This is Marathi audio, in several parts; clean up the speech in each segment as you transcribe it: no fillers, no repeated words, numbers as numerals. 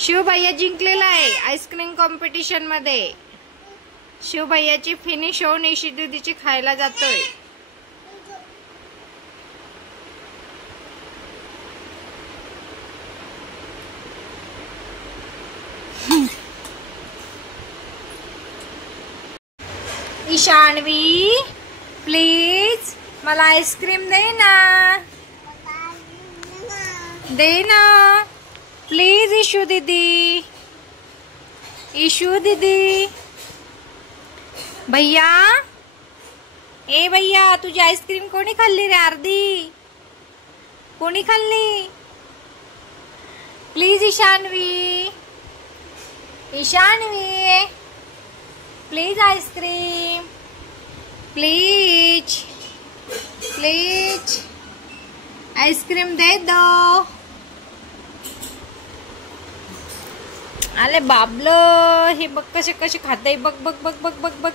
शिव भैया जिंकलेला आहे आईस्क्रीम कॉम्पिटिशन मध्ये। शिव भैयाची फिनिश होऊन इशू दीदीची खायला जातोय। ईशानवी प्लीज मला आईस्क्रीम दे ना, दे ना प्लीज। इशू दीदी, इशू दीदी। भैया, ए भैया तुझी आईस्क्रीम कोणी खाल्ली रे? अर्धी कोणी खाल्ली? Please Ishanvi, Ishanvi please ice cream, please please ice cream दे दो। आले बाबलं, हे बघ कसे कसे खाते, बघ बघ बघ बघ बघ बघ।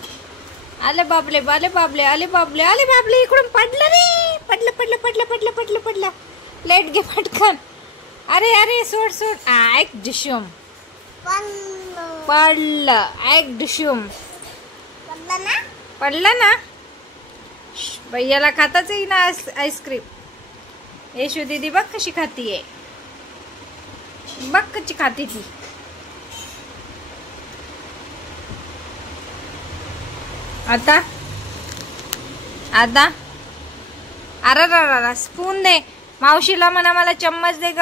आले बाबले, आले बाबले, आले बाबले, आले बाबले। इकडून पडलं रे, पडलं पडलं पडलं पडलं पडलं पडलं। लेट घे पटकन। अरे अरे सोड सोड। ऐक डिशुम पडलं, ऐक डिशुम पडलं ना। भैयाला खाताच येई ना आईस्क्रीम। यशू दीदी बघ कशी खातीये, बघ कशी खाती ती। आता आता अरे स्पून दे मावशीला, म्हणा मला चम्मच दे ग,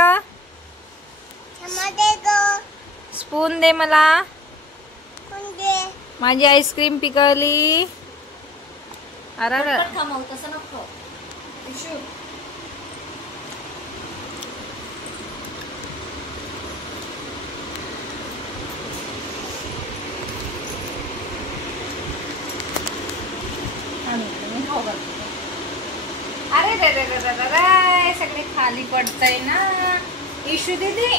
स्पून दे मला। माझी आईस्क्रीम पिकवली। अरे तसं नको। अरे रे रे रे रे रे सगळे खाली पडतय ना। इशू दीदी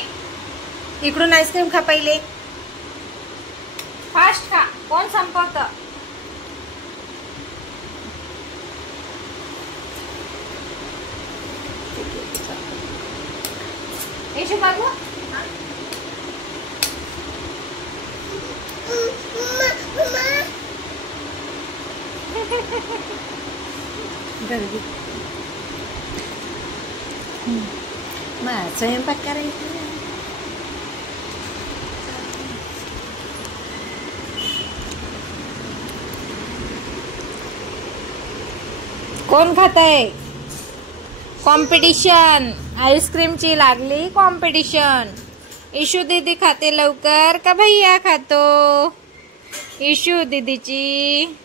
इकडून आईस्क्रीम खा पहिले, फास्ट खा, कोण संपवत? इशू बाबू गर्दी स्वयंपाक करायचं। कोण खाताय? कॉम्पिटिशन आईस्क्रीमची लागली कॉम्पिटिशन। इशू दीदी खाते लवकर का भैया खातो? इशू दीदीची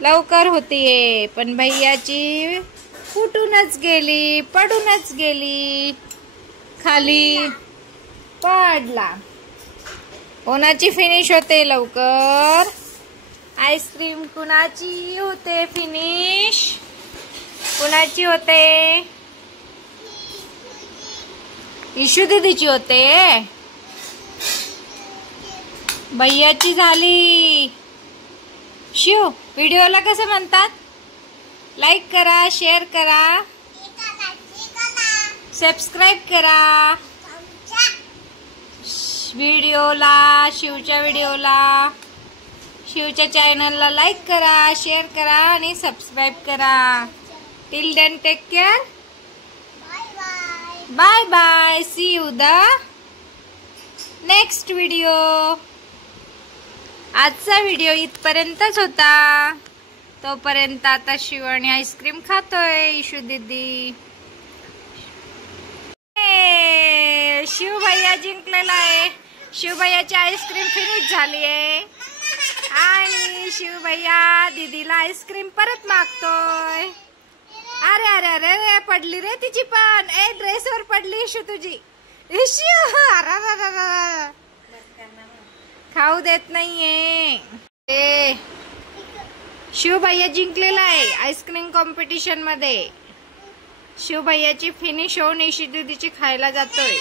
लवकर होतीये, पण भैयाची फुटूनच गेली, पडूनच गेली, खाली पडला। कोणाची फिनिश होते लवकर? आईस्क्रीम कुणाची होते फिनिश? कुणाची होते? इशू दीदीची होते। भैयाची झाली। शिव व्हिडिओला कसं म्हणतात? लाईक करा, शेअर करा, सबस्क्राईब करा व्हिडिओला, शिवच्या व्हिडिओला, शिवच्या चॅनलला लाईक करा, शेअर करा आणि सबस्क्राईब करा। Till then take care, bye bye, see you the next video. आजचा व्हिडिओ इथपर्यंतच होता, तोपर्यंत आता शिवानी आईस्क्रीम खातोय। इशू दीदी, शिव भैया जिंकलेला आहे। शिव भैयाची आईस्क्रीम फिनिश झाली आहे आणि शिव भैया दीदीला आईस्क्रीम परत मागतोय। अरे अरे अरे रे पडली रे तिची पण, ए ड्रेसवर पडली इशू तुझी। इशू अरे खाऊ देत नाहीये। ए शिव भैया जिंकलेला आहे आईस्क्रीम कॉम्पिटिशन मध्ये। शिव भैयाची फिनिश होऊन इशू दीदीची खायला जातोय।